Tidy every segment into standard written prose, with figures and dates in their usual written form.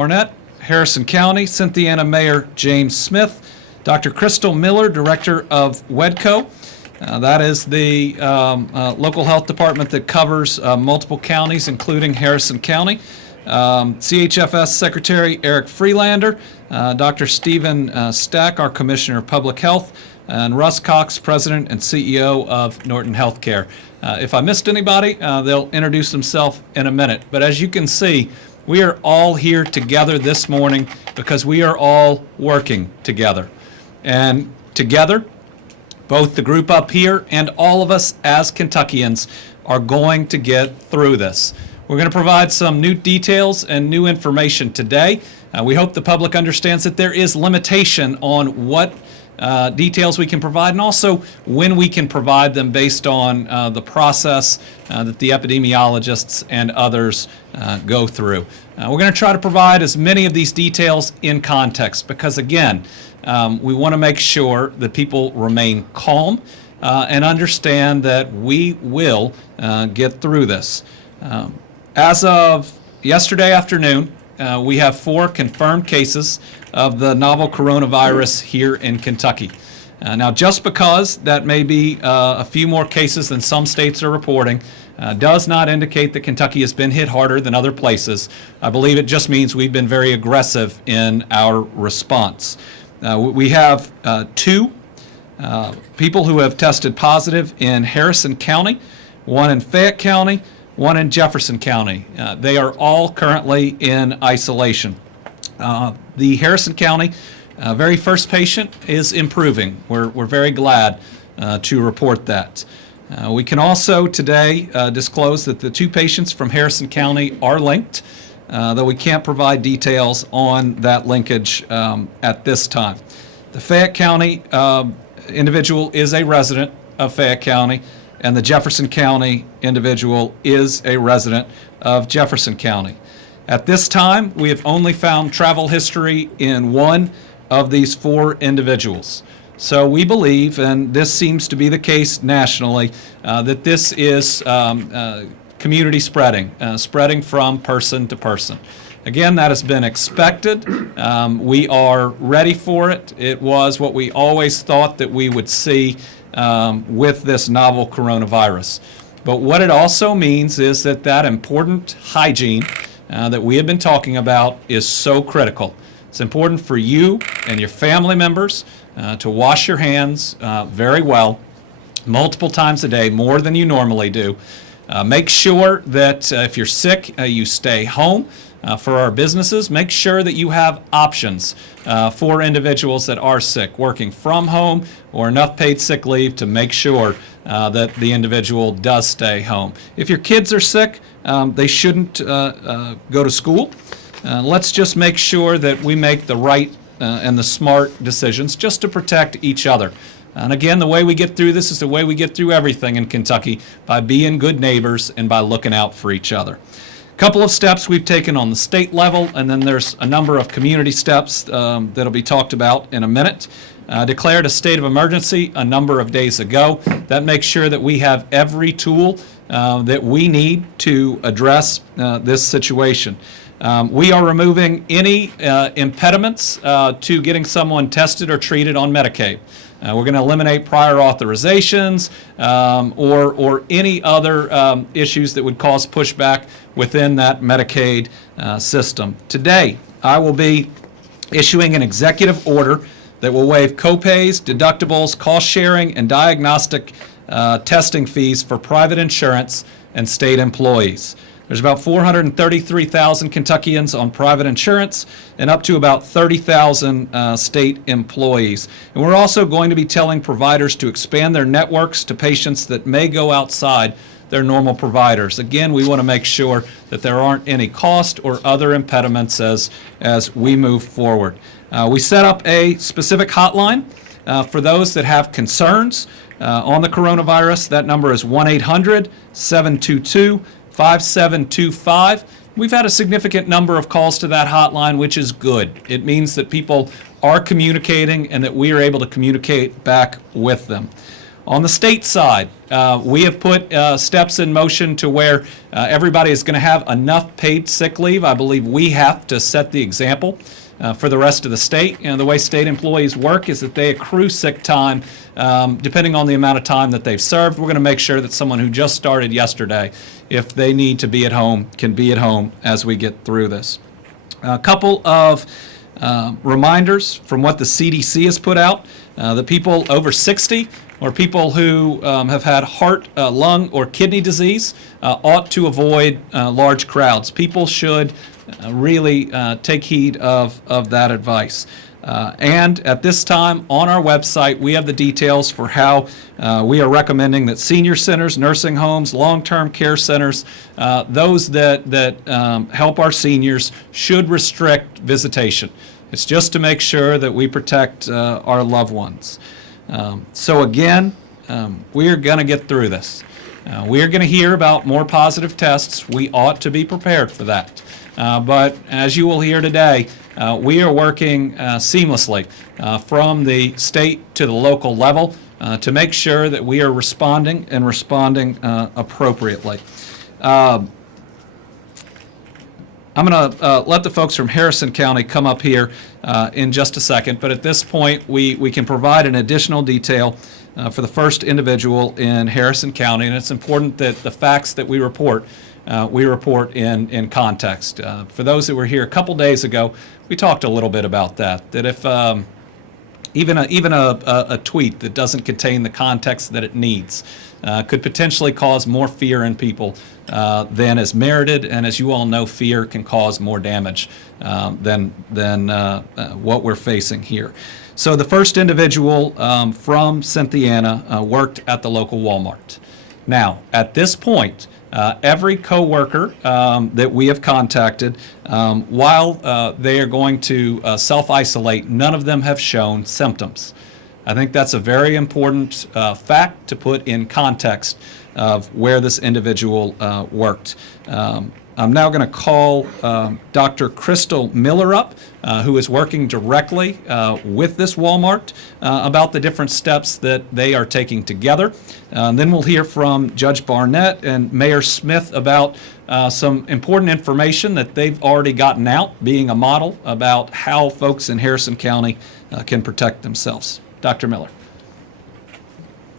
Barnett, Harrison County, Cynthiana Mayor James Smith, Dr. Crystal Miller, Director of WEDCO. That is the local health department that covers multiple counties, including Harrison County. CHFS Secretary Eric Freelander, Dr. Stephen Stack, our Commissioner of Public Health, and Russ Cox, President and CEO of Norton Healthcare. If I missed anybody, they'll introduce themselves in a minute. But as you can see, we are all here together this morning because we are all working together. And together, both the group up here and all of us as Kentuckians are going to get through this. We're going to provide some new details and new information today. We hope the public understands that there is limitation on what details we can provide and also when we can provide them based on the process that the epidemiologists and others go through. We're going to try to provide as many of these details in context because, again, we want to make sure that people remain calm and understand that we will get through this. As of yesterday afternoon, we have 4 confirmed cases of the novel coronavirus here in Kentucky. Now, just because that may be a few more cases than some states are reporting does not indicate that Kentucky has been hit harder than other places. I believe it just means we've been very aggressive in our response. We have 2 people who have tested positive in Harrison County, 1 in Fayette County, 1 in Jefferson County. They are all currently in isolation. The Harrison County very first patient is improving. We're very glad to report that. We can also today disclose that the 2 patients from Harrison County are linked, though we can't provide details on that linkage at this time. The Fayette County individual is a resident of Fayette County, and the Jefferson County individual is a resident of Jefferson County. At this time, we have only found travel history in 1 of these 4 individuals. So we believe, and this seems to be the case nationally, that this is community spreading, spreading from person to person. Again, that has been expected. We are ready for it. It was what we always thought that we would see with this novel coronavirus. But what it also means is that that important hygiene that we have been talking about is so critical. It's important for you and your family members to wash your hands very well, multiple times a day, more than you normally do. Make sure that if you're sick, you stay home. For our businesses, make sure that you have options for individuals that are sick, working from home or enough paid sick leave to make sure that the individual does stay home. If your kids are sick, they shouldn't go to school. Let's just make sure that we make the right and the smart decisions just to protect each other. And again, the way we get through this is the way we get through everything in Kentucky, by being good neighbors and by looking out for each other. Couple of steps we've taken on the state level, and then there's a number of community steps that'll be talked about in a minute. Declared a state of emergency a number of days ago. That makes sure that we have every tool that we need to address this situation. We are removing any impediments to getting someone tested or treated on Medicaid. We're going to eliminate prior authorizations or any other issues that would cause pushback within that Medicaid system. Today, I will be issuing an executive order that will waive copays, deductibles, cost sharing, and diagnostic testing fees for private insurance and state employees. There's about 433,000 Kentuckians on private insurance and up to about 30,000 state employees. And we're also going to be telling providers to expand their networks to patients that may go outside their normal providers. Again, we want to make sure that there aren't any cost or other impediments as we move forward. We set up a specific hotline for those that have concerns on the coronavirus. That number is 1-800-722-5725. We've had a significant number of calls to that hotline, which is good. It means that people are communicating and that we are able to communicate back with them. On the state side, we have put steps in motion to where everybody is going to have enough paid sick leave. I believe we have to set the example for the rest of the state. You know, the way state employees work is that they accrue sick time depending on the amount of time that they've served. We're going to make sure that someone who just started yesterday, if they need to be at home, can be at home as we get through this. A couple of reminders from what the CDC has put out. The people over 60 or people who have had heart, lung, or kidney disease ought to avoid large crowds. People should really take heed of that advice. And at this time on our website, we have the details for how we are recommending that senior centers, nursing homes, long-term care centers, those that help our seniors should restrict visitation. It's just to make sure that we protect our loved ones. So again, we are going to get through this. We are going to hear about more positive tests. We ought to be prepared for that. But as you will hear today, we are working seamlessly from the state to the local level to make sure that we are responding appropriately. I'm going to let the folks from Harrison County come up here in just a second, but at this point we can provide an additional detail for the first individual in Harrison County, and it's important that the facts that we report in context. For those that were here a couple days ago, we talked a little bit about that if even a tweet that doesn't contain the context that it needs could potentially cause more fear in people than is merited, and as you all know, fear can cause more damage than what we're facing here. So the first individual from Cynthiana worked at the local Walmart. Now, at this point, every coworker that we have contacted, while they are going to self-isolate, none of them have shown symptoms. I think that's a very important fact to put in context of where this individual worked. I'm now going to call Dr. Crystal Miller up, who is working directly with this Walmart about the different steps that they are taking together. Then we'll hear from Judge Barnett and Mayor Smith about some important information that they've already gotten out, being a model about how folks in Harrison County can protect themselves. Dr. Miller.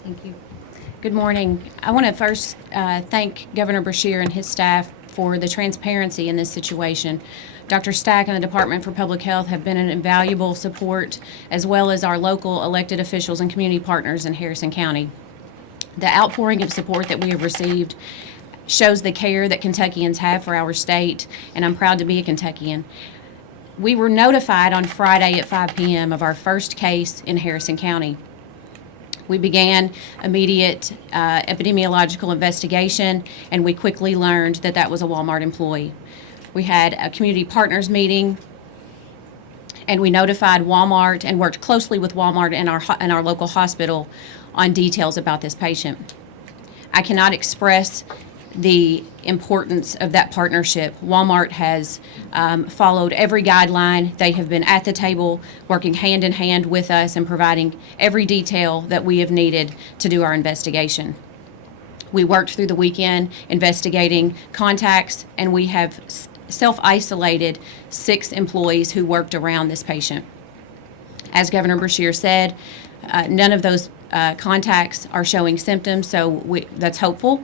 Thank you. Good morning. I want to first thank Governor Beshear and his staff for the transparency in this situation. Dr. Stack and the Department for Public Health have been an invaluable support, as well as our local elected officials and community partners in Harrison County. The outpouring of support that we have received shows the care that Kentuckians have for our state, and I'm proud to be a Kentuckian. We were notified on Friday at 5 p.m. of our first case in Harrison County. We began immediate epidemiological investigation, and we quickly learned that that was a Walmart employee. We had a community partners meeting, and we notified Walmart and worked closely with Walmart and our local hospital on details about this patient. I cannot express the importance of that partnership. Walmart has followed every guideline. They have been at the table working hand in hand with us and providing every detail that we have needed to do our investigation. We worked through the weekend investigating contacts, and we have self-isolated 6 employees who worked around this patient. As Governor Beshear said, none of those contacts are showing symptoms, so that's hopeful.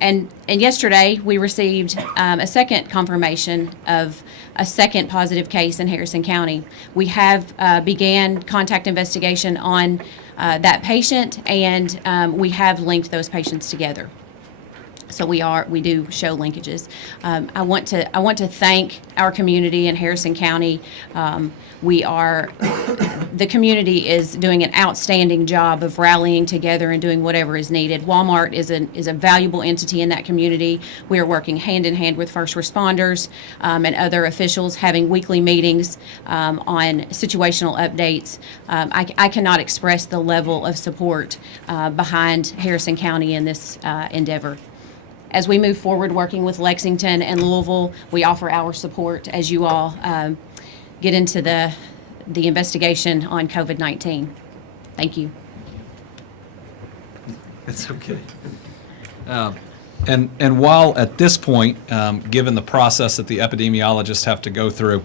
And yesterday we received a second confirmation of a second positive case in Harrison County. We have began contact investigation on that patient, and we have linked those patients together. So we do show linkages. I want to thank our community in Harrison County. The community is doing an outstanding job of rallying together and doing whatever is needed. Walmart is a valuable entity in that community. We are working hand in hand with first responders and other officials, having weekly meetings on situational updates. I cannot express the level of support behind Harrison County in this endeavor. As we move forward working with Lexington and Louisville, we offer our support as you all get into the investigation on COVID-19. Thank you. It's okay. And while at this point, given the process that the epidemiologists have to go through,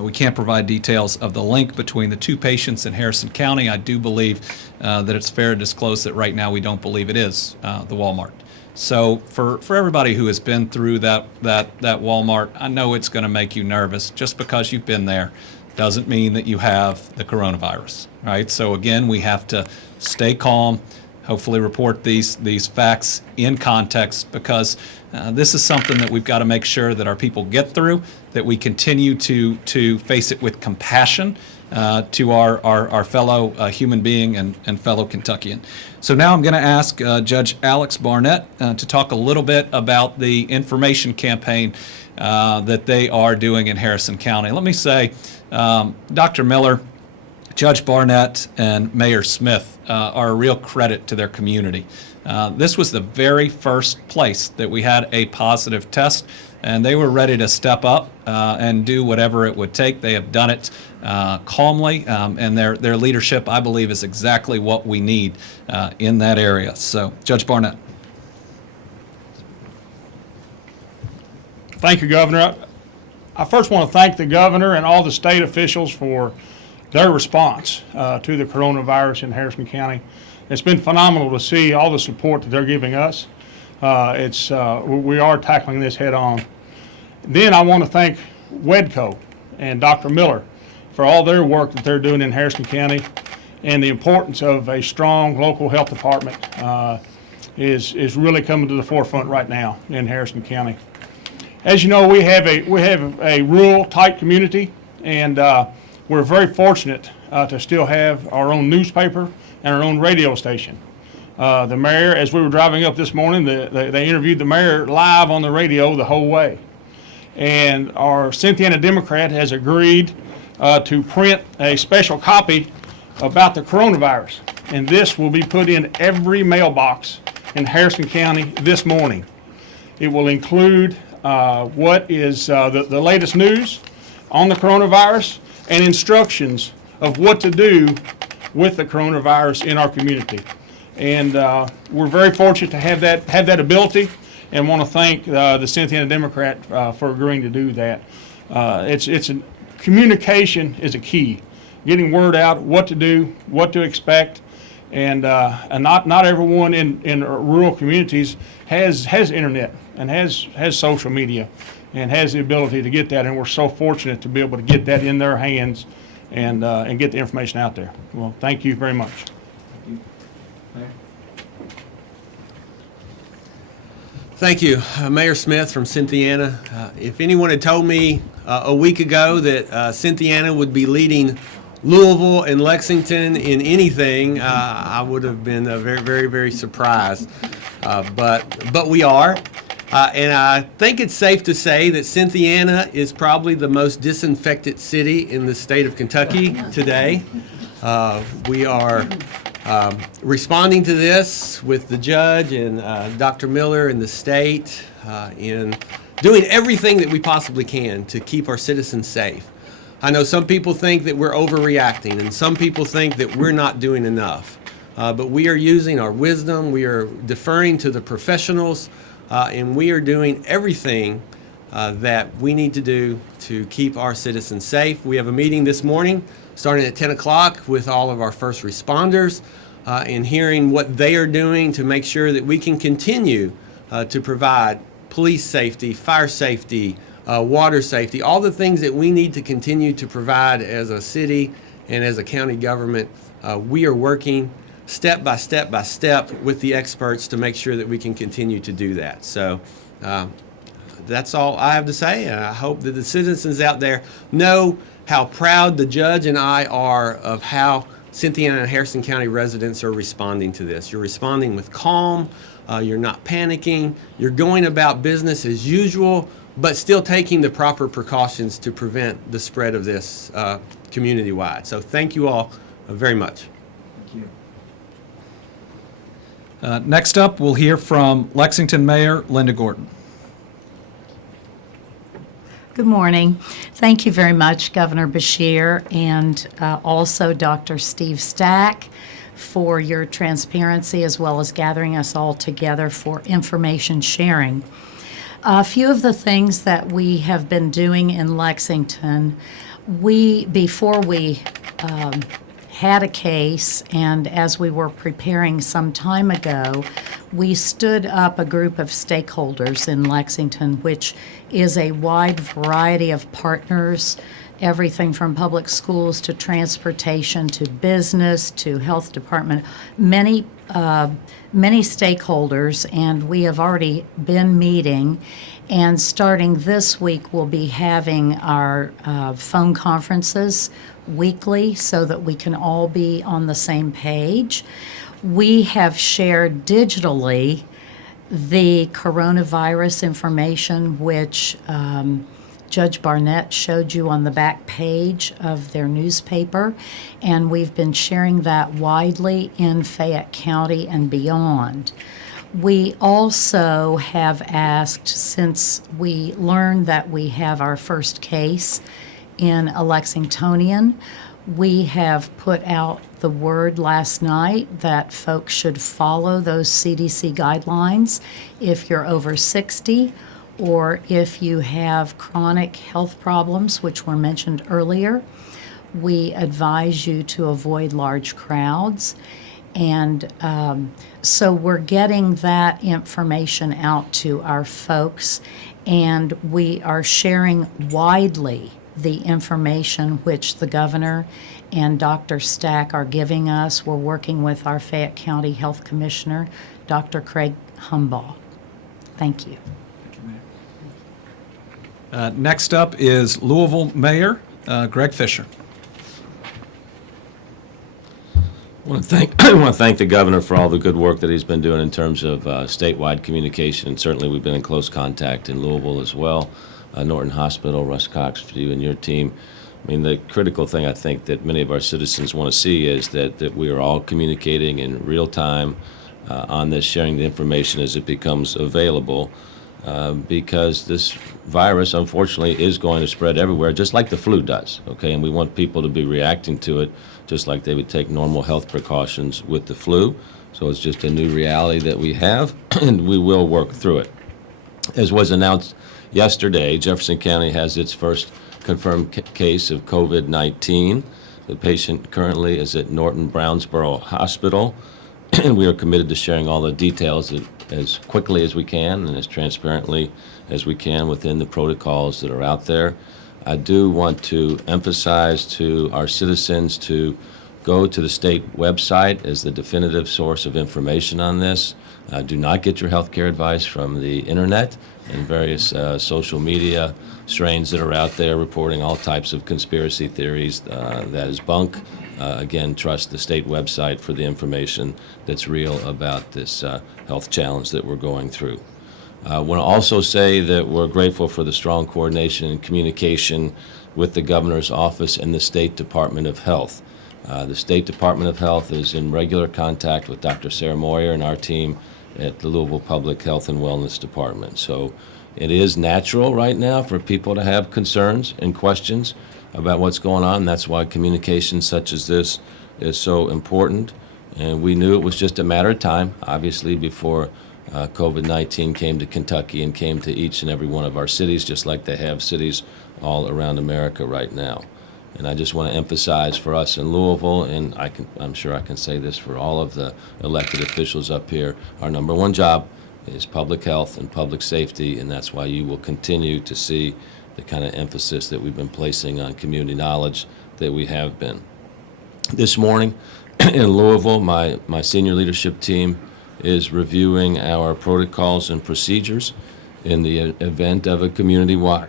we can't provide details of the link between the two patients in Harrison County, I do believe that it's fair to disclose that right now we don't believe it is the Walmart. So for everybody who has been through that Walmart, I know it's going to make you nervous. Just because you've been there doesn't mean that you have the coronavirus, right? So again, we have to stay calm, hopefully report these facts in context, because this is something that we've got to make sure that our people get through, that we continue to face it with compassion to our fellow human being and fellow Kentuckian. So now I'm going to ask Judge Alex Barnett to talk a little bit about the information campaign that they are doing in Harrison County. Let me say, Dr. Miller, Judge Barnett, and Mayor Smith are a real credit to their community. This was the very first place that we had a positive test, and they were ready to step up and do whatever it would take. They have done it calmly, and their leadership, I believe, is exactly what we need in that area. So, Judge Barnett. Thank you, Governor. I first want to thank the governor and all the state officials for their response to the coronavirus in Harrison County. It's been phenomenal to see all the support that they're giving us. We are tackling this head on. Then I want to thank WEDCO and Dr. Miller for all their work that they're doing in Harrison County, and the importance of a strong local health department is really coming to the forefront right now in Harrison County. As you know, we have a rural, tight community, and we're very fortunate to still have our own newspaper and our own radio station. The mayor, as we were driving up this morning, they interviewed the mayor live on the radio the whole way. And our Cynthiana Democrat has agreed to print a special copy about the coronavirus. And this will be put in every mailbox in Harrison County this morning. It will include what is the latest news on the coronavirus and instructions of what to do with the coronavirus in our community. And we're very fortunate to have that ability, and want to thank the Cynthiana Democrat for agreeing to do that. Communication is a key. Getting word out, what to do, what to expect, and not everyone in rural communities has internet and has social media and has the ability to get that, and we're so fortunate to be able to get that in their hands and get the information out there. Well, thank you very much. Thank you. Mayor Smith from Cynthiana. If anyone had told me a week ago that Cynthiana would be leading Louisville and Lexington in anything, I would have been very, very, very surprised. But we are. And I think it's safe to say that Cynthiana is probably the most disinfected city in the state of Kentucky today. We are responding to this with the judge and Dr. Miller and the state in doing everything that we possibly can to keep our citizens safe. I know some people think that we're overreacting, and some people think that we're not doing enough. But we are using our wisdom, we are deferring to the professionals, and we are doing everything that we need to do to keep our citizens safe. We have a meeting this morning starting at 10 o'clock with all of our first responders and hearing what they are doing to make sure that we can continue to provide police safety, fire safety, water safety, all the things that we need to continue to provide as a city and as a county government. We are working step by step by step with the experts to make sure that we can continue to do that. So that's all I have to say, and I hope that the citizens out there know how proud the judge and I are of how Cynthiana and Harrison County residents are responding to this. You're responding with calm, you're not panicking, you're going about business as usual, but still taking the proper precautions to prevent the spread of this community-wide. So thank you all very much. Next up, we'll hear from Lexington Mayor Linda Gordon. Good morning. Thank you very much, Governor Beshear, and also Dr. Steve Stack for your transparency as well as gathering us all together for information sharing. A few of the things that we have been doing in Lexington, before we had a case, and as we were preparing some time ago, we stood up a group of stakeholders in Lexington, which is a wide variety of partners, everything from public schools to transportation to business to health department, many stakeholders, and we have already been meeting. And starting this week, we'll be having our phone conferences weekly so that we can all be on the same page. We have shared digitally the coronavirus information, which Judge Barnett showed you on the back page of their newspaper, and we've been sharing that widely in Fayette County and beyond. We also have asked, since we learned that we have our first case in a Lexingtonian, we have put out the word last night that folks should follow those CDC guidelines if you're over 60 or if you have chronic health problems, which were mentioned earlier. We advise you to avoid large crowds. And so we're getting that information out to our folks, and we are sharing widely the information which the governor and Dr. Stack are giving us. We're working with our Fayette County Health Commissioner, Dr. Craig Humbaugh. Thank you. Next up is Louisville Mayor Greg Fisher. I want to thank the governor for all the good work that he's been doing in terms of statewide communication. And certainly, we've been in close contact in Louisville as well. Norton Hospital, Russ Cox, for you and your team. I mean, the critical thing I think that many of our citizens want to see is that we are all communicating in real time on this, sharing the information as it becomes available, because this virus, unfortunately, is going to spread everywhere, just like the flu does, okay? And we want people to be reacting to it just like they would take normal health precautions with the flu. So it's just a new reality that we have, and we will work through it. As was announced yesterday, Jefferson County has its first confirmed case of COVID-19. The patient currently is at Norton Brownsboro Hospital, and we are committed to sharing all the details as quickly as we can and as transparently as we can within the protocols that are out there. I do want to emphasize to our citizens to go to the state website as the definitive source of information on this. Do not get your health care advice from the internet and various social media strains that are out there reporting all types of conspiracy theories. That is bunk. Again, trust the state website for the information that's real about this health challenge that we're going through. I want to also say that we're grateful for the strong coordination and communication with the governor's office and the State Department of Health. The State Department of Health is in regular contact with Dr. Sarah Moyer and our team at the Louisville Public Health and Wellness Department. So it is natural right now for people to have concerns and questions about what's going on. That's why communication such as this is so important. And we knew it was just a matter of time, obviously, before COVID-19 came to Kentucky and came to each and every one of our cities, just like they have cities all around America right now. And I just want to emphasize for us in Louisville, and I'm sure I can say this for all of the elected officials up here, our number one job is public health and public safety, and that's why you will continue to see the kind of emphasis that we've been placing on community knowledge that we have been. This morning in Louisville, my senior leadership team is reviewing our protocols and procedures in the event of a community-wide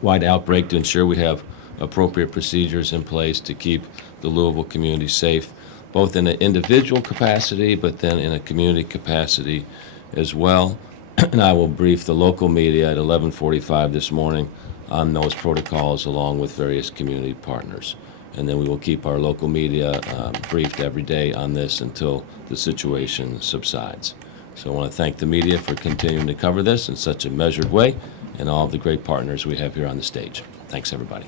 wide outbreak to ensure we have appropriate procedures in place to keep the Louisville community safe, both in an individual capacity, but then in a community capacity as well. And I will brief the local media at 11:45 this morning on those protocols along with various community partners. And then we will keep our local media briefed every day on this until the situation subsides. So I want to thank the media for continuing to cover this in such a measured way and all of the great partners we have here on the stage. Thanks, everybody.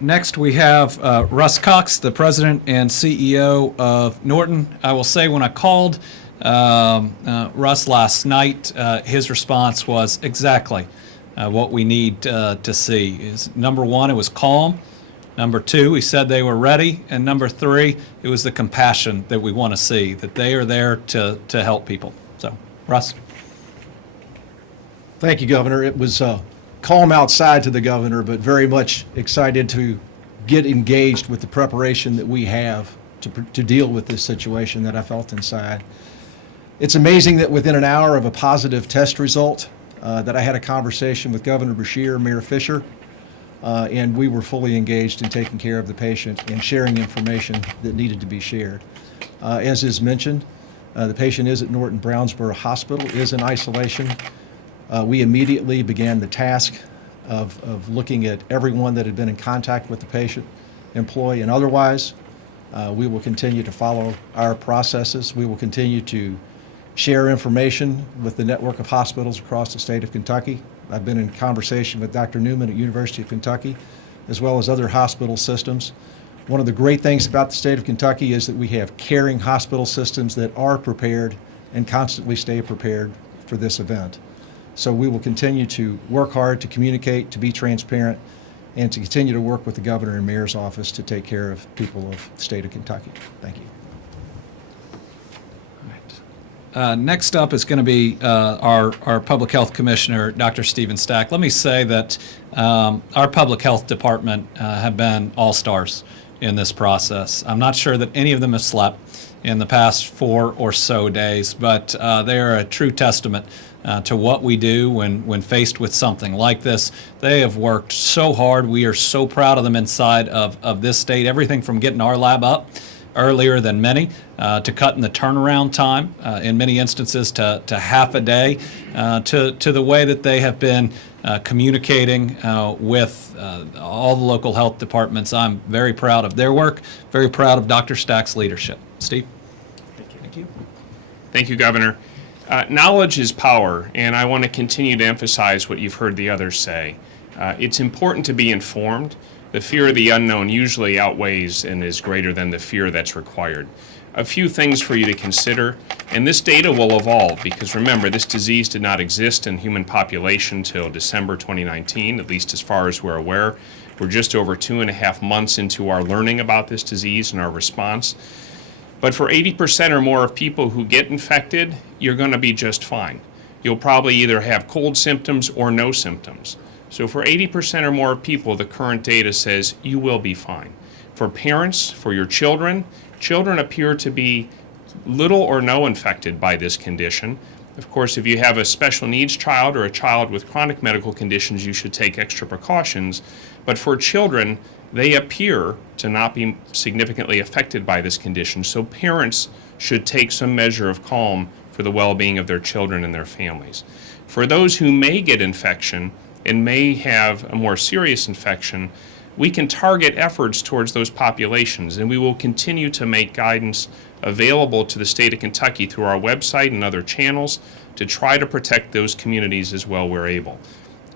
Next, we have Russ Cox, the president and CEO of Norton. I will say when I called Russ last night, his response was exactly what we need to see. Is number one, it was calm. Number two, he said they were ready. And number three, it was the compassion that we want to see, that they are there to help people. So, Russ. Thank you, Governor. It was calm outside to the governor, but very much excited to get engaged with the preparation that we have to deal with this situation that I felt inside. It's amazing that within an hour of a positive test result, that I had a conversation with Governor Beshear, Mayor Fisher, and we were fully engaged in taking care of the patient and sharing information that needed to be shared. As is mentioned, the patient is at Norton Brownsboro Hospital, is in isolation. We immediately began the task of looking at everyone that had been in contact with the patient, employee and otherwise. We will continue to follow our processes. We will continue to share information with the network of hospitals across the state of Kentucky. I've been in conversation with Dr. Newman at University of Kentucky, as well as other hospital systems. One of the great things about the state of Kentucky is that we have caring hospital systems that are prepared and constantly stay prepared for this event. So we will continue to work hard to communicate, to be transparent, and to continue to work with the governor and mayor's office to take care of people of the state of Kentucky. Thank you. Next up is going to be our Public Health Commissioner, Dr. Stephen Stack. Let me say that our Public Health Department have been all-stars in this process. I'm not sure that any of them have slept in the past 4 or so days, but they are a true testament to what we do when faced with something like this. They have worked so hard. We are so proud of them inside of this state. Everything from getting our lab up earlier than many, to cutting the turnaround time, in many instances to half a day, to the way that they have been communicating with all the local health departments. I'm very proud of their work, very proud of Dr. Stack's leadership. Steve? Thank you. Thank you, Governor. Knowledge is power, and I want to continue to emphasize what you've heard the others say. It's important to be informed. The fear of the unknown usually outweighs and is greater than the fear that's required. A few things for you to consider, and this data will evolve because remember, this disease did not exist in human population till December 2019, at least as far as we're aware. We're just over 2.5 months into our learning about this disease and our response. But for 80% or more of people who get infected, you're going to be just fine. You'll probably either have cold symptoms or no symptoms. So for 80% or more people, the current data says you will be fine. For parents, for your children, children appear to be little or no infected by this condition. Of course, if you have a special needs child or a child with chronic medical conditions, you should take extra precautions. But for children, they appear to not be significantly affected by this condition. So parents should take some measure of calm for the well-being of their children and their families. For those who may get infection, and may have a more serious infection, we can target efforts towards those populations, and we will continue to make guidance available to the state of Kentucky through our website and other channels to try to protect those communities as well we're able.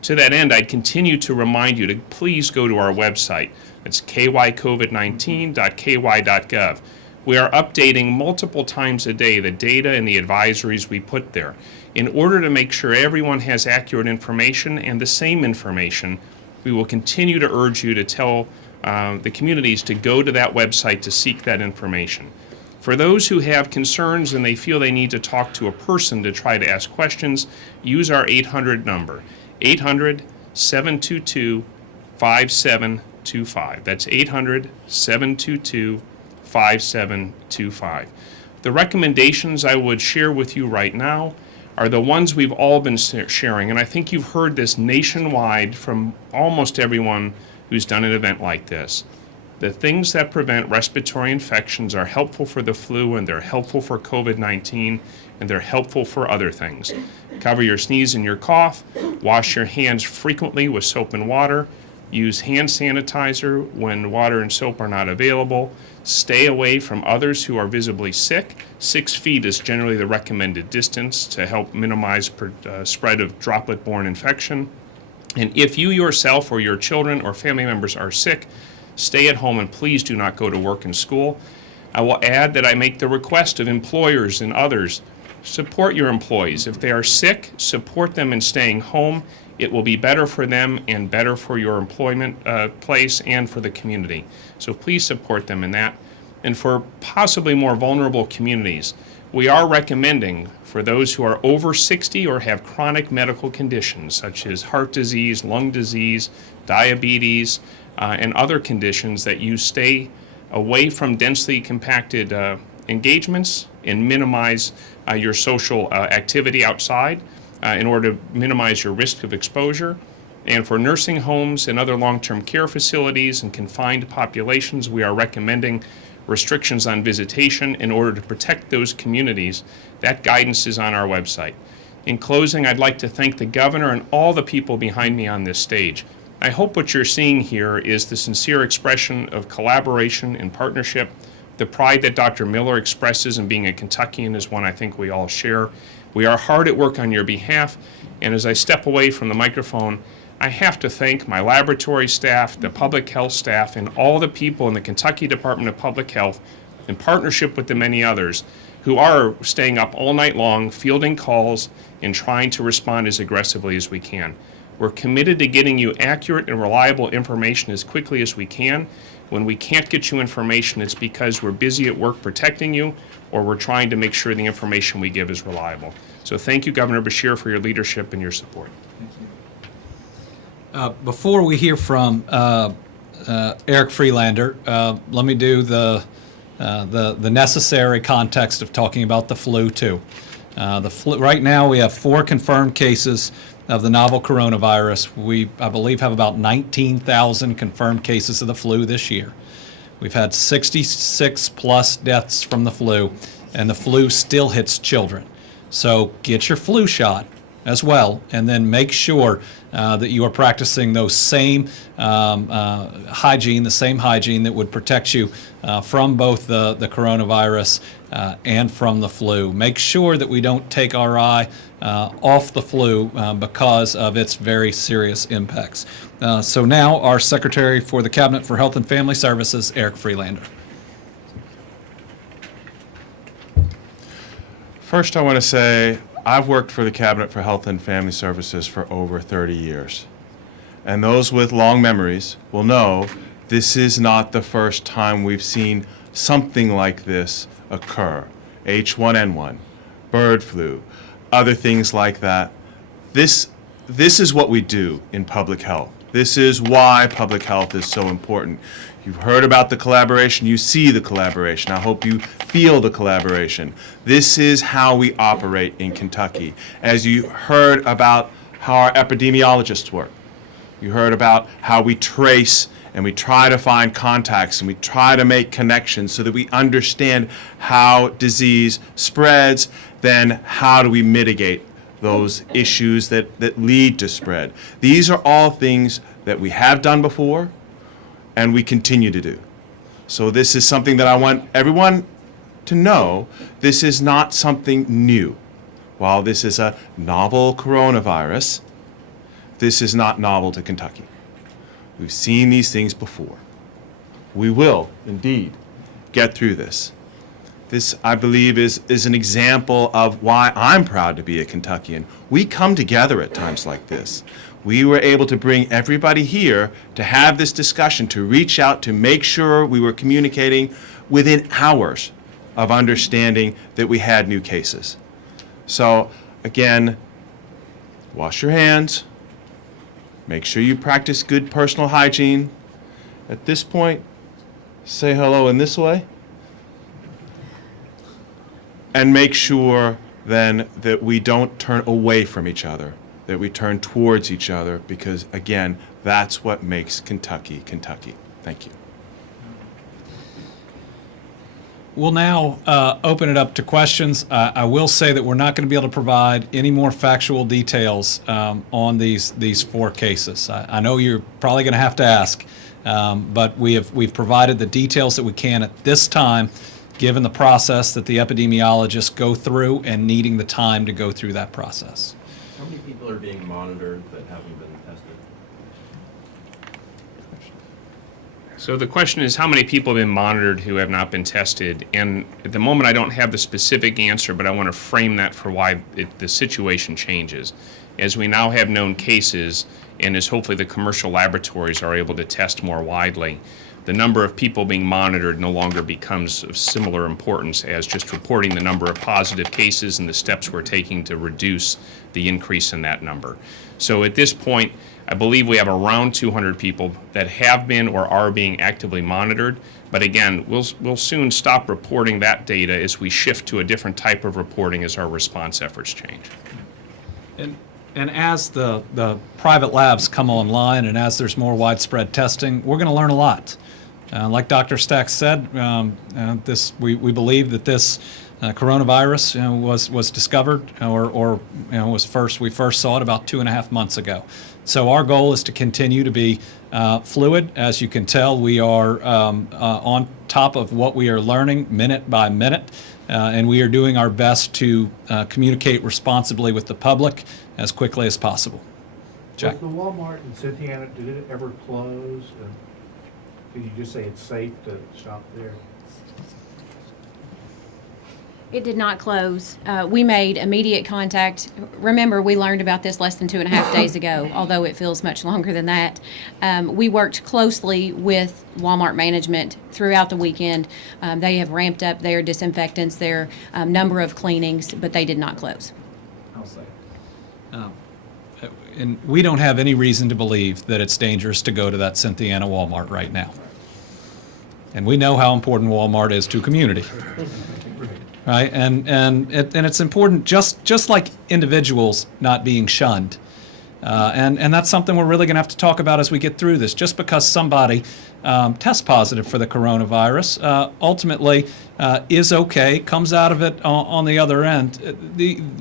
To that end, I'd continue to remind you to please go to our website. It's kycovid19.ky.gov. We are updating multiple times a day the data and the advisories we put there in order to make sure everyone has accurate information and the same information. We will continue to urge you to tell the communities to go to that website to seek that information. For those who have concerns and they feel they need to talk to a person to try to ask questions, use our 800 number, 800-722-5725. That's 800-722-5725. The recommendations I would share with you right now are the ones we've all been sharing, and I think you've heard this nationwide from almost everyone who's done an event like this. The things that prevent respiratory infections are helpful for the flu, and they're helpful for COVID-19, and they're helpful for other things. Cover your sneeze and your cough, wash your hands frequently with soap and water, use hand sanitizer when water and soap are not available, stay away from others who are visibly sick. 6 feet is generally the recommended distance to help minimize spread of droplet-borne infection. And if you yourself or your children or family members are sick, stay at home and please do not go to work and school. I will add that I make the request of employers and others, support your employees. If they are sick, support them in staying home. It will be better for them and better for your employment place and for the community. So please support them in that. And for possibly more vulnerable communities, we are recommending for those who are over 60 or have chronic medical conditions such as heart disease, lung disease, diabetes, and other conditions that you stay away from densely compacted engagements and minimize your social activity outside in order to minimize your risk of exposure. And for nursing homes and other long-term care facilities and confined populations, we are recommending restrictions on visitation in order to protect those communities. That guidance is on our website. In closing, I'd like to thank the governor and all the people behind me on this stage. I hope what you're seeing here is the sincere expression of collaboration and partnership. The pride that Dr. Miller expresses in being a Kentuckian is one I think we all share. We are hard at work on your behalf, and as I step away from the microphone, I have to thank my laboratory staff, the public health staff, and all the people in the Kentucky Department of Public Health, in partnership with the many others, who are staying up all night long, fielding calls, and trying to respond as aggressively as we can. We're committed to getting you accurate and reliable information as quickly as we can. When we can't get you information, it's because we're busy at work protecting you, or we're trying to make sure the information we give is reliable. So thank you, Governor Beshear, for your leadership and your support. Before we hear from Eric Freelander, let me do the necessary context of talking about the flu too. The flu, right now we have 4 confirmed cases of the novel coronavirus. We, I believe, have about 19,000 confirmed cases of the flu this year. We've had 66 plus deaths from the flu, and the flu still hits children. So get your flu shot as well, and then make sure that you are practicing those same hygiene, the same hygiene that would protect you from both the coronavirus and from the flu. Make sure that we don't take our eye off the flu because of its very serious impacts. So now our Secretary for the Cabinet for Health and Family Services, Eric Freelander. First, I want to say I've worked for the Cabinet for Health and Family Services for over 30 years. And those with long memories will know this is not the first time we've seen something like this occur. H1N1, bird flu, other things like that. This is what we do in public health. This is why public health is so important. You've heard about the collaboration, you see the collaboration. I hope you feel the collaboration. This is how we operate in Kentucky. As you heard about how our epidemiologists work, you heard about how we trace and we try to find contacts and we try to make connections so that we understand how disease spreads, then how do we mitigate those issues that lead to spread. These are all things that we have done before and we continue to do. So this is something that I want everyone to know. This is not something new. While this is a novel coronavirus, this is not novel to Kentucky. We've seen these things before. We will, indeed, get through this. This, I believe, is an example of why I'm proud to be a Kentuckian. We come together at times like this. We were able to bring everybody here to have this discussion, to reach out, to make sure we were communicating within hours of understanding that we had new cases. So, again, wash your hands. Make sure you practice good personal hygiene. At this point, say hello in this way. And make sure then that we don't turn away from each other, that we turn towards each other, because again, that's what makes Kentucky, Kentucky. Thank you. We'll now open it up to questions. I will say that we're not going to be able to provide any more factual details on these 4 cases. I know you're probably going to have to ask, but we've provided the details that we can at this time, given the process that the epidemiologists go through and needing the time to go through that process. How many people are being monitored that haven't been tested? So the question is, how many people have been monitored who have not been tested? And at the moment, I don't have the specific answer, but I want to frame that for why the situation changes. As we now have known cases, and as hopefully the commercial laboratories are able to test more widely, the number of people being monitored no longer becomes of similar importance as just reporting the number of positive cases and the steps we're taking to reduce the increase in that number. So at this point, I believe we have around 200 people that have been or are being actively monitored. But again, we'll soon stop reporting that data as we shift to a different type of reporting as our response efforts change. And as the private labs come online and as there's more widespread testing, we're going to learn a lot. Like Dr. Stack said, we believe that this coronavirus was discovered we first saw it about 2.5 months ago. So our goal is to continue to be fluid. As you can tell, we are on top of what we are learning minute by minute, and we are doing our best to communicate responsibly with the public as quickly as possible. Jack? Was the Walmart in Cynthiana, did it ever close? Could you just say it's safe to shop there? It did not close. We made immediate contact. Remember, we learned about this less than 2.5 days ago, although it feels much longer than that. We worked closely with Walmart management throughout the weekend. They have ramped up their disinfectants, their number of cleanings, but they did not close. I'll say. And we don't have any reason to believe that it's dangerous to go to that Cynthiana Walmart right now. And we know how important Walmart is to a community. Right? And it's important just like individuals not being shunned. And that's something we're really going to have to talk about as we get through this. Just because somebody tests positive for the coronavirus ultimately is okay, comes out of it on the other end.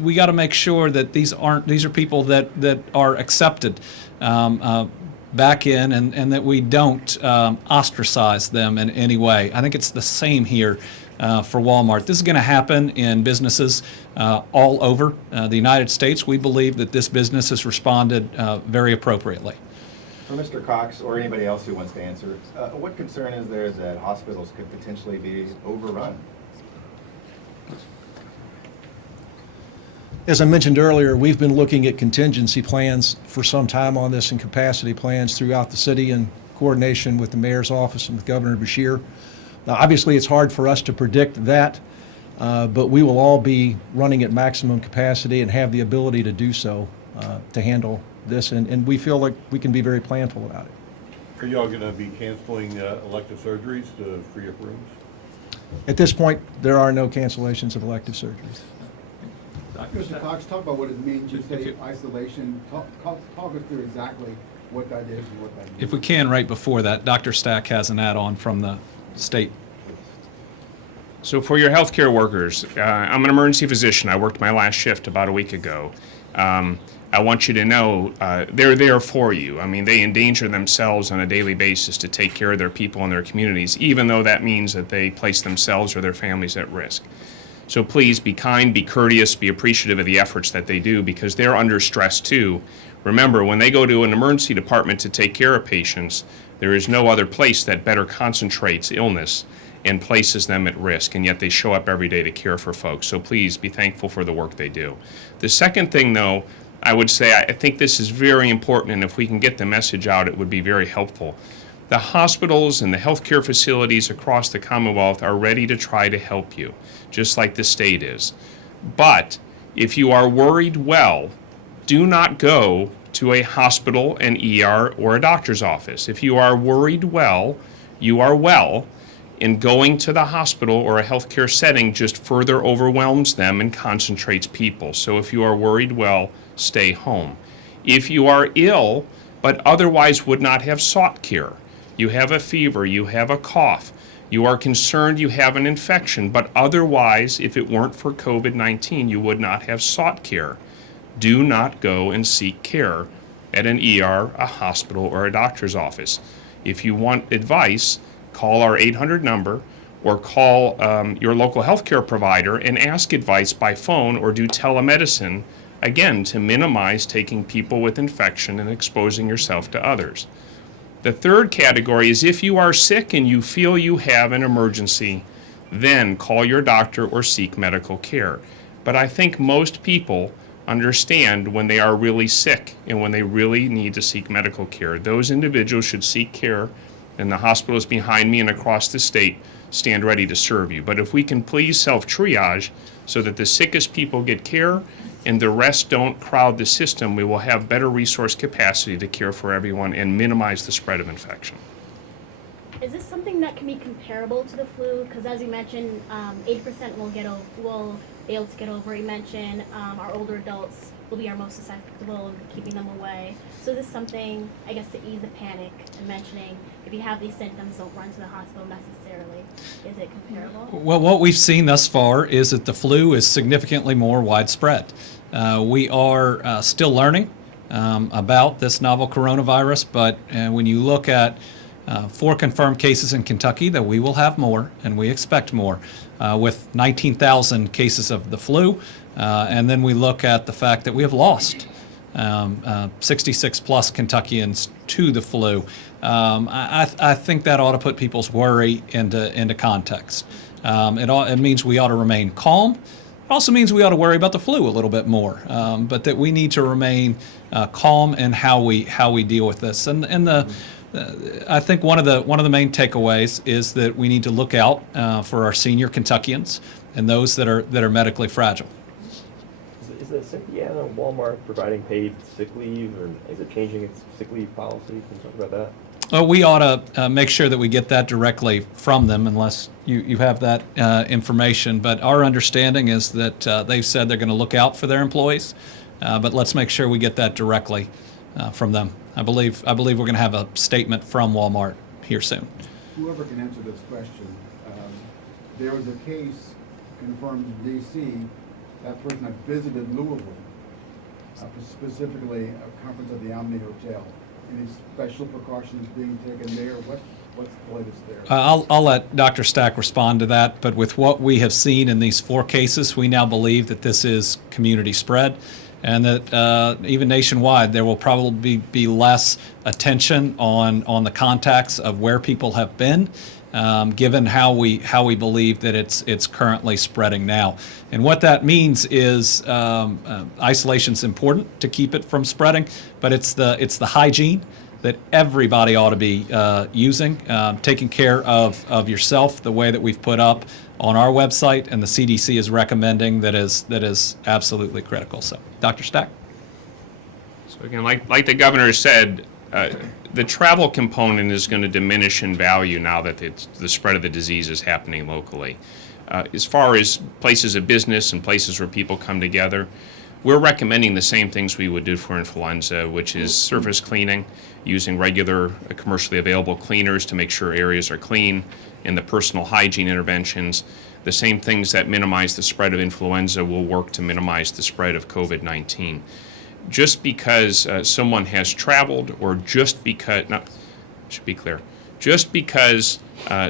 We got to make sure that these are people that are accepted back in, and that we don't ostracize them in any way. I think it's the same here for Walmart. This is going to happen in businesses all over the United States. We believe that this business has responded very appropriately. For Mr. Cox or anybody else who wants to answer, what concern is there that hospitals could potentially be overrun? As I mentioned earlier, we've been looking at contingency plans for some time on this and capacity plans throughout the city in coordination with the mayor's office and with Governor Beshear. Now, obviously, it's hard for us to predict that, but we will all be running at maximum capacity and have the ability to do so to handle this, and we feel like we can be very planful about it. Are y'all going to be canceling elective surgeries to free up rooms? At this point, there are no cancellations of elective surgeries. Mr. Cox, talk about what it means. You say isolation. Talk us through exactly what that is and what that means. If we can, right before that, Dr. Stack has an add-on from the state. So for your healthcare workers, I'm an emergency physician. I worked my last shift about a week ago. I want you to know they're there for you. I mean, they endanger themselves on a daily basis to take care of their people and their communities, even though that means that they place themselves or their families at risk. So please be kind, be courteous, be appreciative of the efforts that they do, because they're under stress too. Remember, when they go to an emergency department to take care of patients, there is no other place that better concentrates illness and places them at risk, and yet they show up every day to care for folks. So please be thankful for the work they do. The second thing, though, I would say I think this is very important, and if we can get the message out, it would be very helpful. The hospitals and the healthcare facilities across the Commonwealth are ready to try to help you, just like the state is. But if you are worried, do not go to a hospital, an ER, or a doctor's office. If you are worried, you are well, and going to the hospital or a healthcare setting just further overwhelms them and concentrates people. So if you are worried, stay home. If you are ill, but otherwise would not have sought care, you have a fever, you have a cough, you are concerned you have an infection, but otherwise, if it weren't for COVID-19, you would not have sought care. Do not go and seek care at an ER, a hospital, or a doctor's office. If you want advice, call our 800 number or call your local healthcare provider and ask advice by phone or do telemedicine again, to minimize taking people with infection and exposing yourself to others. The third category is if you are sick and you feel you have an emergency, then call your doctor or seek medical care. But I think most people understand when they are really sick and when they really need to seek medical care. Those individuals should seek care, and the hospitals behind me and across the state stand ready to serve you. But if we can please self-triage so that the sickest people get care and the rest don't crowd the system, we will have better resource capacity to care for everyone and minimize the spread of infection. Is this something that can be comparable to the flu? Because as you mentioned, 80% will be able to get over. You mentioned our older adults will be our most susceptible in keeping them away. So is this something, I guess, to ease the panic and mentioning if you have these symptoms, don't run to the hospital necessarily. Is it comparable? Well, what we've seen thus far is that the flu is significantly more widespread. We are still learning about this novel coronavirus, but when you look at 4 confirmed cases in Kentucky, that we will have more, and we expect more, with 19,000 cases of the flu. And then we look at the fact that we have lost 66 plus Kentuckians to the flu. I think that ought to put people's worry into context. It means we ought to remain calm. It also means we ought to worry about the flu a little bit more, but that we need to remain calm in how we deal with this. I think one of the main takeaways is that we need to look out for our senior Kentuckians and those that are medically fragile. Is the Cynthiana Walmart providing paid sick leave, or is it changing its sick leave policy? Can you talk about that? We ought to make sure that we get that directly from them, unless you have that information. But our understanding is that they've said they're going to look out for their employees, but let's make sure we get that directly from them. I believe we're going to have a statement from Walmart here soon. Whoever can answer this question, there was a case confirmed in D.C. That person had visited Louisville, specifically a conference at the Omni Hotel. Any special precautions being taken there? What's the latest there? I'll let Dr. Stack respond to that, but with what we have seen in these 4 cases, we now believe that this is community spread, and that even nationwide there will probably be less attention on the contacts of where people have been, given how we believe that it's currently spreading now. And what that means is isolation is important to keep it from spreading, but it's the hygiene that everybody ought to be using, taking care of yourself the way that we've put up on our website and the CDC is recommending that is absolutely critical. So, Dr. Stack. So again, like the governor said, the travel component is going to diminish in value now that the spread of the disease is happening locally. As far as places of business and places where people come together, we're recommending the same things we would do for influenza, which is surface cleaning, using regular commercially available cleaners to make sure areas are clean, and the personal hygiene interventions. The same things that minimize the spread of influenza will work to minimize the spread of COVID-19. Just because someone has traveled, or just because, should be clear, just because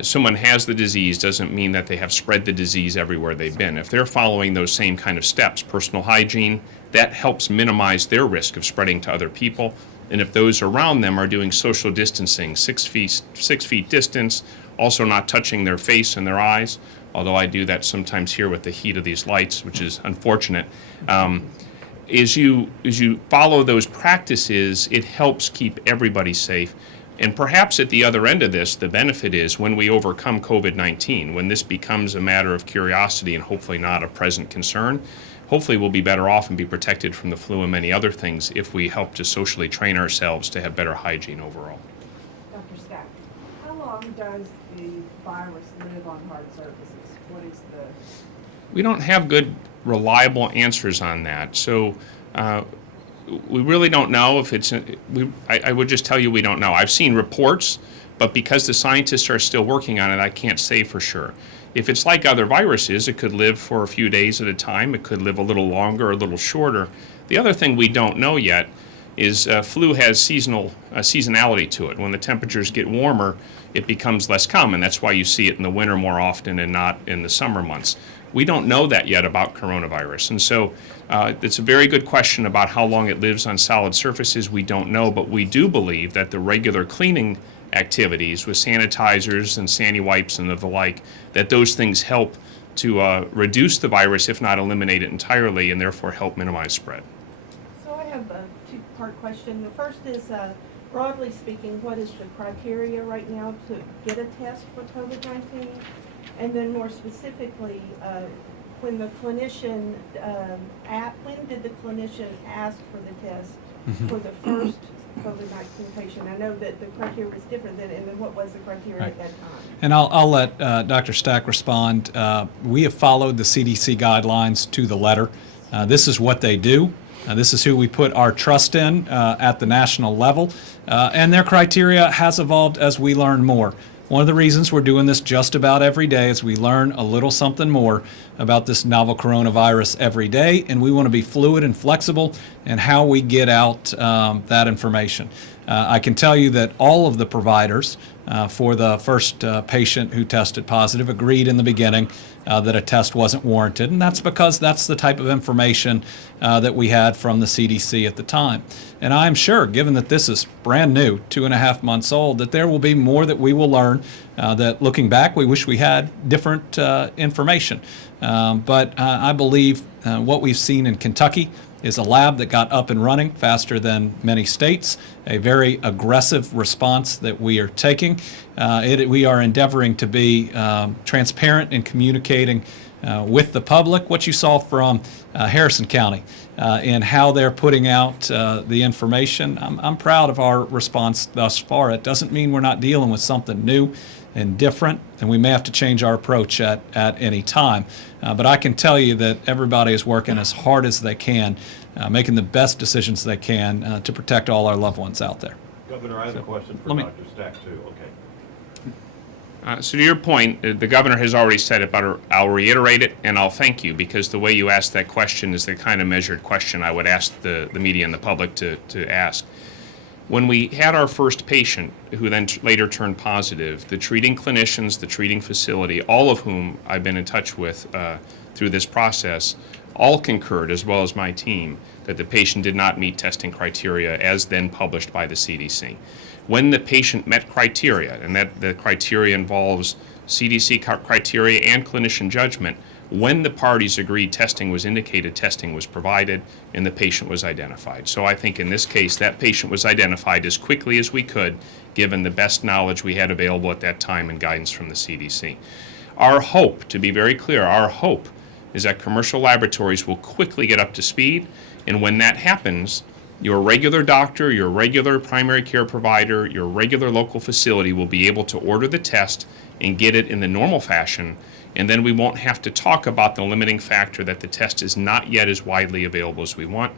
someone has the disease doesn't mean that they have spread the disease everywhere they've been. If they're following those same kind of steps, personal hygiene, that helps minimize their risk of spreading to other people. And if those around them are doing social distancing, 6 feet distance, also not touching their face and their eyes, although I do that sometimes here with the heat of these lights, which is unfortunate. As you follow those practices, it helps keep everybody safe. And perhaps at the other end of this, the benefit is when we overcome COVID-19, when this becomes a matter of curiosity and hopefully not a present concern, hopefully we'll be better off and be protected from the flu and many other things if we help to socially train ourselves to have better hygiene overall. Dr. Stack, how long does the virus live on hard surfaces? What is the... We don't have good, reliable answers on that. So we really don't know if it's, I would just tell you we don't know. I've seen reports, but because the scientists are still working on it, I can't say for sure. If it's like other viruses, it could live for a few days at a time. It could live a little longer or a little shorter. The other thing we don't know yet is flu has seasonality to it. When the temperatures get warmer, it becomes less common. That's why you see it in the winter more often and not in the summer months. We don't know that yet about coronavirus. And so it's a very good question about how long it lives on solid surfaces. We don't know, but we do believe that the regular cleaning activities with sanitizers and Sandy-Wipes and the like, that those things help to reduce the virus, if not eliminate it entirely, and therefore help minimize spread. So I have a two-part question. The first is, broadly speaking, what is the criteria right now to get a test for COVID-19? And then more specifically, when the clinician, when did the clinician ask for the test for the first COVID-19 patient? I know that the criteria was different then, and then what was the criteria at that time? And I'll let Dr. Stack respond. We have followed the CDC guidelines to the letter. This is what they do. This is who we put our trust in at the national level. And their criteria has evolved as we learn more. One of the reasons we're doing this just about every day is we learn a little something more about this novel coronavirus every day, and we want to be fluid and flexible in how we get out that information. I can tell you that all of the providers for the first patient who tested positive agreed in the beginning that a test wasn't warranted, and that's because that's the type of information that we had from the CDC at the time. And I'm sure, given that this is brand new, 2.5 months old, that there will be more that we will learn that looking back, we wish we had different information. But I believe what we've seen in Kentucky is a lab that got up and running faster than many states, a very aggressive response that we are taking. We are endeavoring to be transparent in communicating with the public. What you saw from Harrison County and how they're putting out the information, I'm proud of our response thus far. It doesn't mean we're not dealing with something new and different, and we may have to change our approach at any time. But I can tell you that everybody is working as hard as they can, making the best decisions they can to protect all our loved ones out there. Governor, I have a question for Dr. Stack, too. Okay. So to your point, the governor has already said it, but I'll reiterate it, and I'll thank you, because the way you asked that question is the kind of measured question I would ask the media and the public to ask. When we had our first patient, who then later turned positive, the treating clinicians, the treating facility, all of whom I've been in touch with through this process, all concurred, as well as my team, that the patient did not meet testing criteria as then published by the CDC. When the patient met criteria, and that the criteria involves CDC criteria and clinician judgment, when the parties agreed testing was indicated, testing was provided, and the patient was identified. So I think in this case, that patient was identified as quickly as we could, given the best knowledge we had available at that time and guidance from the CDC. Our hope, to be very clear, our hope is that commercial laboratories will quickly get up to speed, and when that happens, your regular doctor, your regular primary care provider, your regular local facility will be able to order the test and get it in the normal fashion, and then we won't have to talk about the limiting factor that the test is not yet as widely available as we want.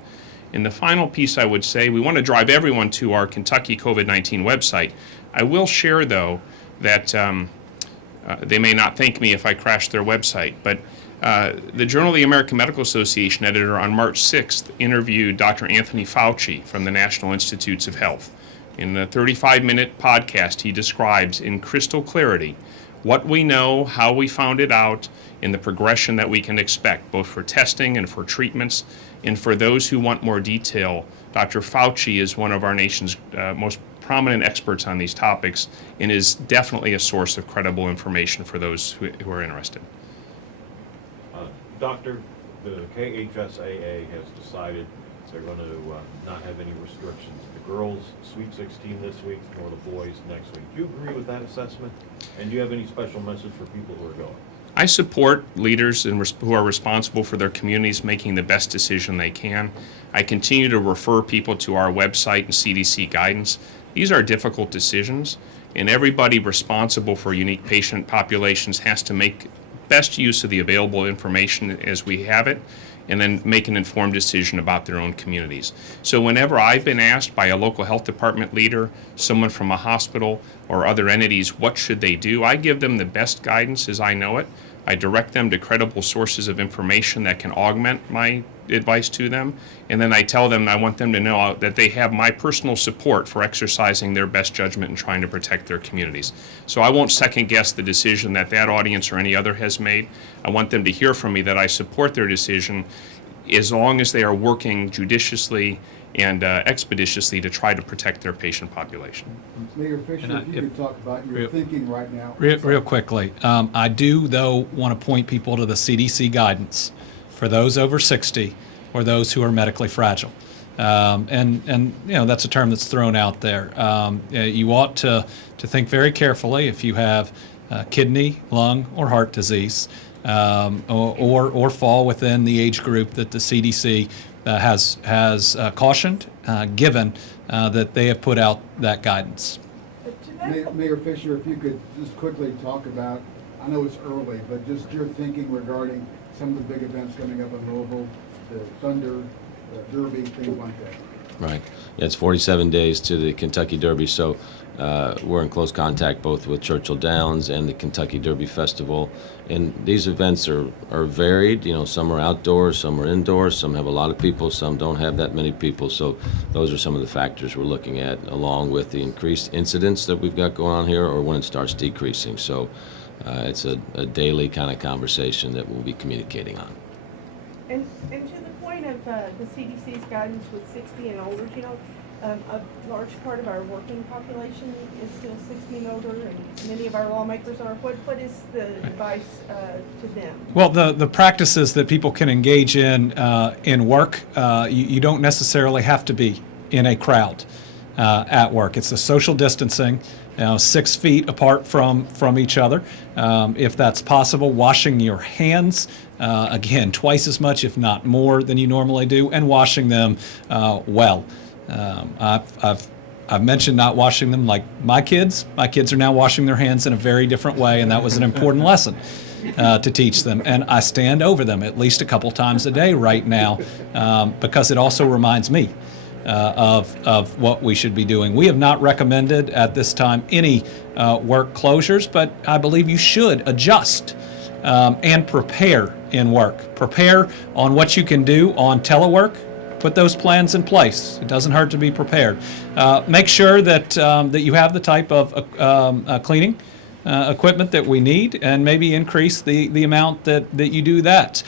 And the final piece I would say, we want to drive everyone to our Kentucky COVID-19 website. I will share, though, that they may not thank me if I crash their website, but the Journal of the American Medical Association editor on March 6th interviewed Dr. Anthony Fauci from the National Institutes of Health. In a 35-minute podcast, he describes in crystal clarity what we know, how we found it out, and the progression that we can expect, both for testing and for treatments. And for those who want more detail, Dr. Fauci is one of our nation's most prominent experts on these topics and is definitely a source of credible information for those who are interested. Doctor, the KHSAA has decided they're going to not have any restrictions. The girls' Sweet 16 this week, nor the boys next week. Do you agree with that assessment? And do you have any special message for people who are going? I support leaders who are responsible for their communities making the best decision they can. I continue to refer people to our website and CDC guidance. These are difficult decisions, and everybody responsible for unique patient populations has to make best use of the available information as we have it, and then make an informed decision about their own communities. So whenever I've been asked by a local health department leader, someone from a hospital or other entities, what should they do, I give them the best guidance as I know it. I direct them to credible sources of information that can augment my advice to them, and then I tell them I want them to know that they have my personal support for exercising their best judgment and trying to protect their communities. So I won't second guess the decision that that audience or any other has made. I want them to hear from me that I support their decision as long as they are working judiciously and expeditiously to try to protect their patient population. Mayor Fisher, if you could talk about your thinking right now. Real quickly, I do, though, want to point people to the CDC guidance for those over 60 or those who are medically fragile. And you know, that's a term that's thrown out there. You ought to think very carefully if you have kidney, lung, or heart disease, or fall within the age group that the CDC has cautioned, given that they have put out that guidance. Mayor Fisher, if you could just quickly talk about, I know it's early, but just your thinking regarding some of the big events coming up in Louisville, the Thunder, the Derby, things like that. Right. Yeah, it's 47 days to the Kentucky Derby, so we're in close contact both with Churchill Downs and the Kentucky Derby Festival. And these events are varied. You know, some are outdoors, some are indoors, some have a lot of people, some don't have that many people. So those are some of the factors we're looking at, along with the increased incidence that we've got going on here, or when it starts decreasing. So it's a daily kind of conversation that we'll be communicating on. And to the point of the CDC's guidance with 60 and older, you know, a large part of our working population is still 60 and older, and many of our lawmakers are. What is the advice to them? Well, the practices that people can engage in work, you don't necessarily have to be in a crowd at work. It's the social distancing, 6 feet apart from each other. If that's possible, washing your hands, again, twice as much, if not more, than you normally do, and washing them well. I've mentioned not washing them like my kids. My kids are now washing their hands in a very different way, and that was an important lesson to teach them. And I stand over them at least a couple times a day right now, because it also reminds me of what we should be doing. We have not recommended at this time any work closures, but I believe you should adjust and prepare in work. Prepare on what you can do on telework. Put those plans in place. It doesn't hurt to be prepared. Make sure that you have the type of cleaning equipment that we need, and maybe increase the amount that you do that.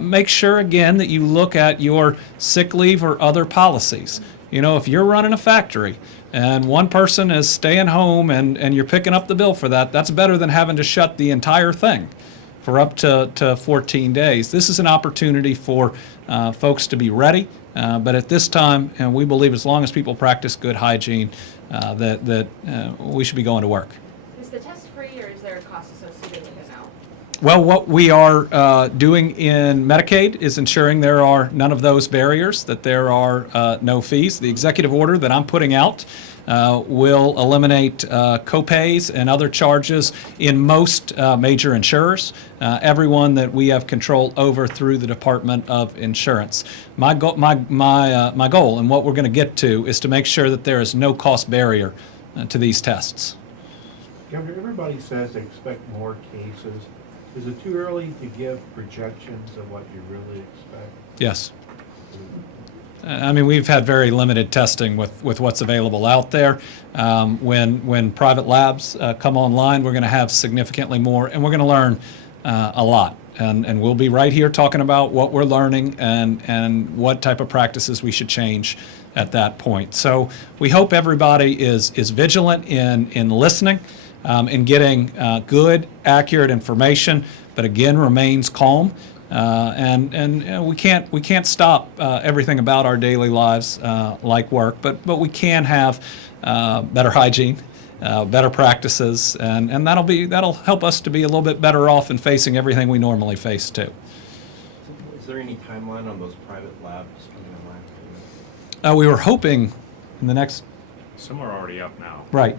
Make sure, again, that you look at your sick leave or other policies. You know, if you're running a factory and one person is staying home and you're picking up the bill for that, that's better than having to shut the entire thing for up to 14 days. This is an opportunity for folks to be ready. But at this time, and we believe as long as people practice good hygiene, that we should be going to work. Is the test free, or is there a cost associated with it now? Well, what we are doing in Medicaid is ensuring there are none of those barriers, that there are no fees. The executive order that I'm putting out will eliminate copays and other charges in most major insurers, everyone that we have control over through the Department of Insurance. My goal and what we're going to get to is to make sure that there is no cost barrier to these tests. Governor, everybody says they expect more cases. Is it too early to give projections of what you really expect? Yes. I mean, we've had very limited testing with what's available out there. When private labs come online, we're going to have significantly more, and we're going to learn a lot. And we'll be right here talking about what we're learning and what type of practices we should change at that point. So we hope everybody is vigilant in listening, in getting good, accurate information, but again, remains calm. And we can't stop everything about our daily lives like work, but we can have better hygiene, better practices, and that'll help us to be a little bit better off in facing everything we normally face too. Is there any timeline on those private labs coming online? We were hoping in the next. Some are already up now. Right.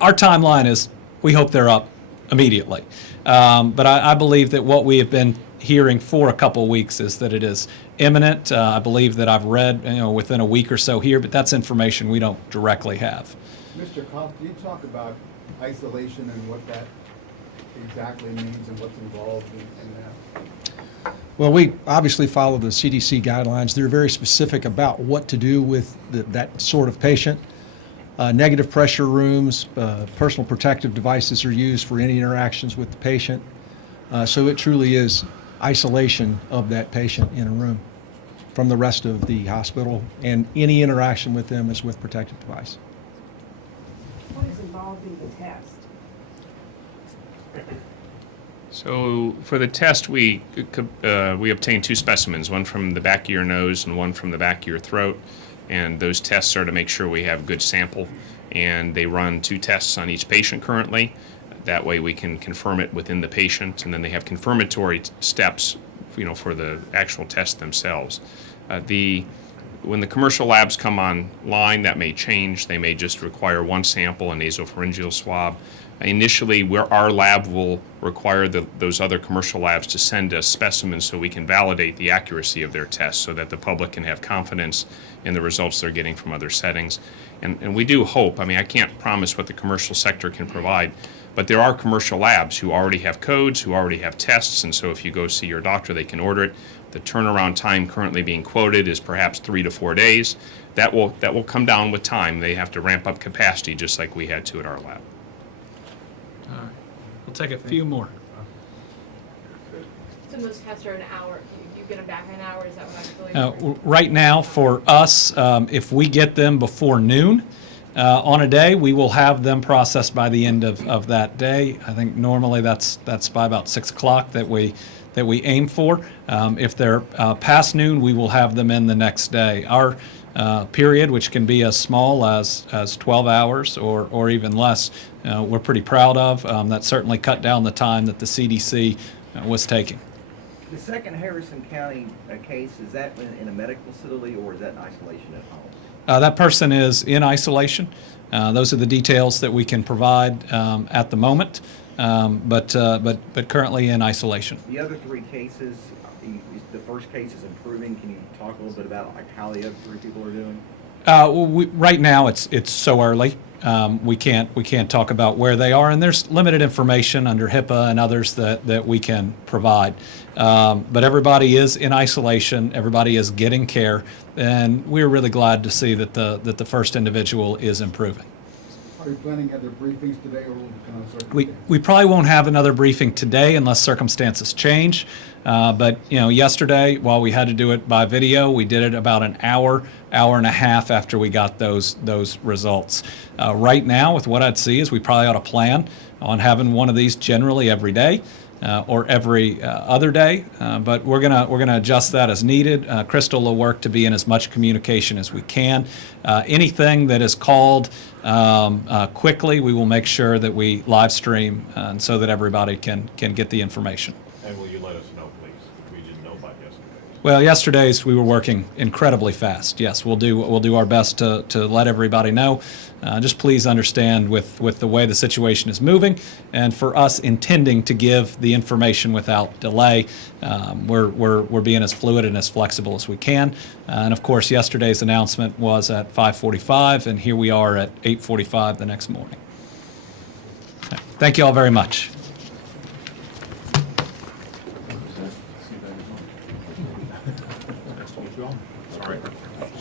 Our timeline is we hope they're up immediately. But I believe that what we have been hearing for a couple of weeks is that it is imminent. I believe that I've read within a week or so here, but that's information we don't directly have. Mr. Kopp, can you talk about isolation and what that exactly means and what's involved in that? Well, we obviously follow the CDC guidelines. They're very specific about what to do with that sort of patient. Negative pressure rooms, personal protective devices are used for any interactions with the patient. So it truly is isolation of that patient in a room from the rest of the hospital, and any interaction with them is with protective device. What is involved in the test? So for the test, we obtain 2 specimens, one from the back of your nose and one from the back of your throat. And those tests are to make sure we have good sample. And they run 2 tests on each patient currently. That way we can confirm it within the patient. And then they have confirmatory steps, for the actual test themselves. When the commercial labs come online, that may change. They may just require 1 sample, a nasopharyngeal swab. Initially, our lab will require those other commercial labs to send us specimens so we can validate the accuracy of their tests so that the public can have confidence in the results they're getting from other settings. And we do hope, I can't promise what the commercial sector can provide, but there are commercial labs who already have codes, who already have tests, and so if you go see your doctor, they can order it. The turnaround time currently being quoted is perhaps 3 to 4 days. That will come down with time. They have to ramp up capacity just like we had to at our lab. All right. We'll take a few more. So those tests are an hour, you get them back in an hour, is that what actually? Right now, for us, if we get them before noon on a day, we will have them processed by the end of that day. I think normally that's by about 6 o'clock that we aim for. If they're past noon, we will have them in the next day. Our period, which can be as small as 12 hours or even less, we're pretty proud of. That certainly cut down the time that the CDC was taking. The second Harrison County case, is that in a medical facility or is that in isolation at home? That person is in isolation. Those are the details that we can provide at the moment, but currently in isolation. The other 3 cases, the first case is improving. Can you talk a little bit about how the other 3 people are doing? Right now, it's so early. We can't talk about where they are, and there's limited information under HIPAA and others that we can provide. But everybody is in isolation. Everybody is getting care, and we're really glad to see that the first individual is improving. Are you planning to have their briefings today or kind of circumstances? We probably won't have another briefing today unless circumstances change. But yesterday, while we had to do it by video, we did it about an hour and a half after we got those results. Right now, with what I'd see is we probably ought to plan on having one of these generally every day. Or every other day, but we're gonna adjust that as needed. Crystal will work to be in as much communication as we can. Anything that is called quickly, we will make sure that we live stream so that everybody can get the information. And will you let us know, please, if we didn't know about yesterday? Well, yesterday's we were working incredibly fast. Yes, we'll do our best to let everybody know. Just please understand with the way the situation is moving, and for us intending to give the information without delay, we're being as fluid and as flexible as we can. And of course, yesterday's announcement was at 5:45, and here we are at 8:45 the next morning. Thank you all very much.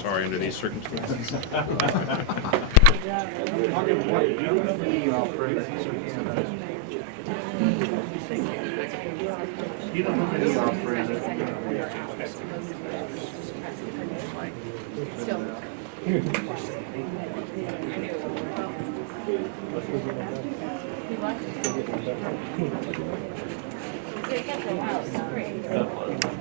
Sorry under these circumstances. It's been a while, so great.